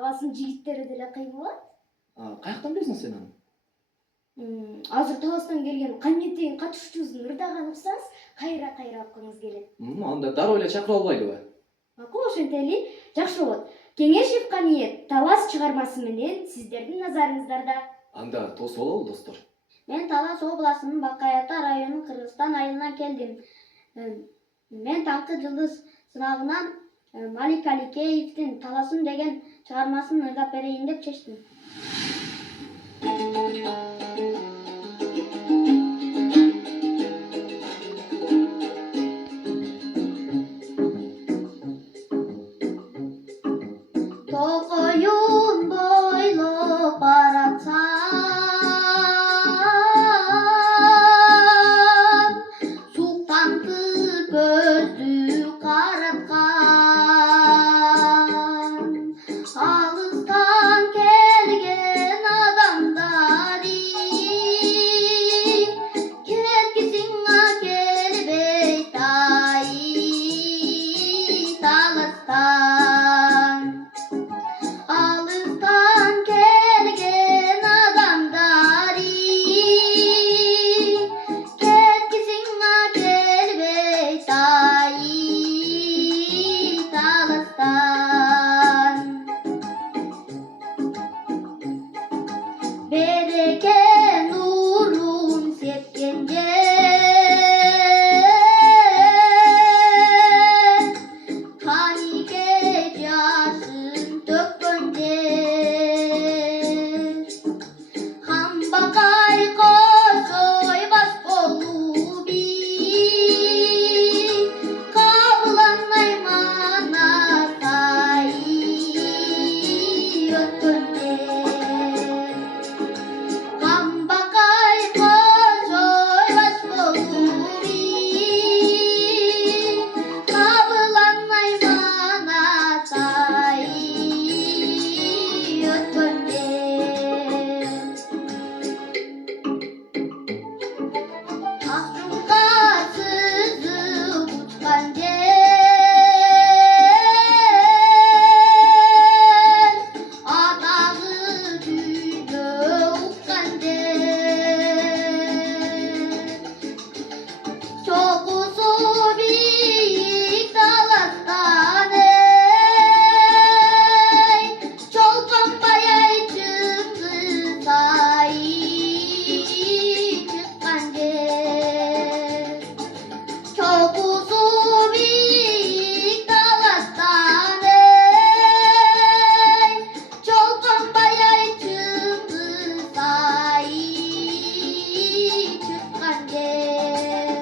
Таластын жигиттери деле кыймылат. Каяктан билесиң сен аны? Азыр Таластан келген кандидаттын катышуучусун ырдаган уксаңыз, кайра окуңуз келет. Анда дароо эле чакырып албайлыбы? Макул, ошентели жакшы болот. Кеңешев Каниет Талас чыгармасы менен сиздердин назарыңыздарда. Анда тосуп алалы достор. Мен Талас областынын Бакай Ата районунун Кыргызстан айылынан келдим. Мен Таңкы жылдыз сынагынан Малик Аликеевдин Таласым деген чыгармасын ырдап берейин деп чечтим. Токоюн бойлоп баратсам, суктанты көздү караткан, алыстан келген адамдары кеткисиңа келбей тайы Таластан. Алыстан келген адамдары кеткисиңа келбей тайы Таластан. Береке нурун сепкен жер, Канике жашын төккөн жер. Хамбакай кошой баш болуп кабыланмай манасай өткөн жер. Хамбакай кошой баш болуп кабыланмай манасай өткөн жер. Акчука сызып учкан жер, атагы дүйнө уккан жер. Чокусу бийик Таластан, чолпонбай чыңгыз ай чыккан жер. Чокусу бийик Таластан, чолпонбай чыңгыз ай чыккан жер.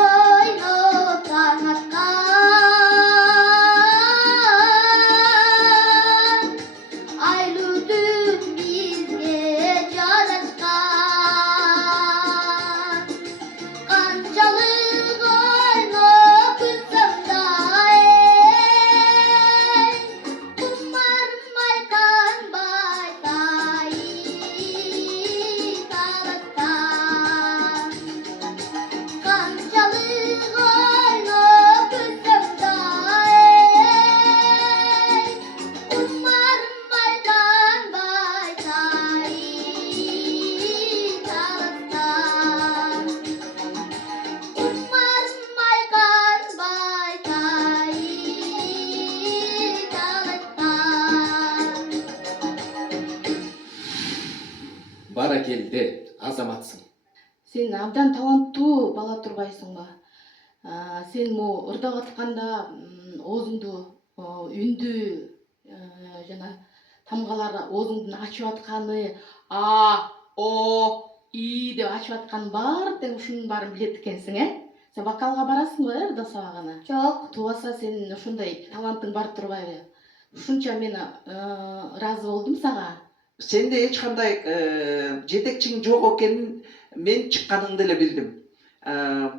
Ойноп таң аткан, айлуу түн бизге жарашкан. Канчалык ойноп күтсөм да кумарым айканбай тайы Таластан. Канчалык ойноп күтсөм да кумарым айканбай тайы Таластан. Кумарым айканбай тайы Таластан. Баракелде, азаматсың. Сен абдан таланттуу бала турбайсыңбы? Сен ырдап атканда оозуңду үндү жана тамгалар оозуңдун ачып атканы, а, о, и деп ачып аткан бар тең ушунун баарын билет экенсиң, Сен вокалга барасыңбы, ырда сабагына? Жок. Тубаса сен ушундай талантың бар турбайбы? Ушунча мен ыраазы болдум сага. Сенде эч кандай жетекчиң жок экенин мен чыкканыңды эле билдим.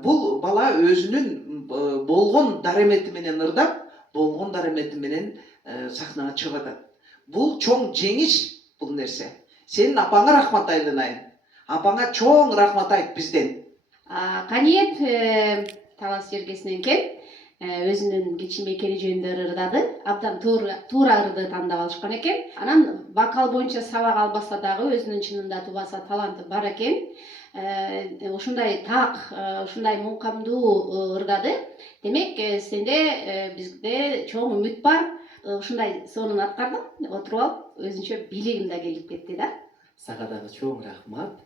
Бул бала өзүнүн болгон даремети менен ырдап, болгон даремети менен сахнага чыгып атат. Бул чоң жеңиш бул нерсе. Сенин апаңа рахмат айланайын. Апаңа чоң рахмат айт бизден. Каниет Талас жергесинен келип, өзүнүн кичиме экени жөнүндө ырдады. Абдан туура ырды тандап алышкан экен. Анан вокал боюнча сабак албаса дагы өзүнүн чынында тубаса таланты бар экен. Ушундай так, ушундай мукамдуу ырдады. Демек, сенде бизде чоң үмүт бар. Ушундай сонун аткардың, отуруп алып, өзүнчө бийлигим да келип кетти да. Сага дагы чоң рахмат.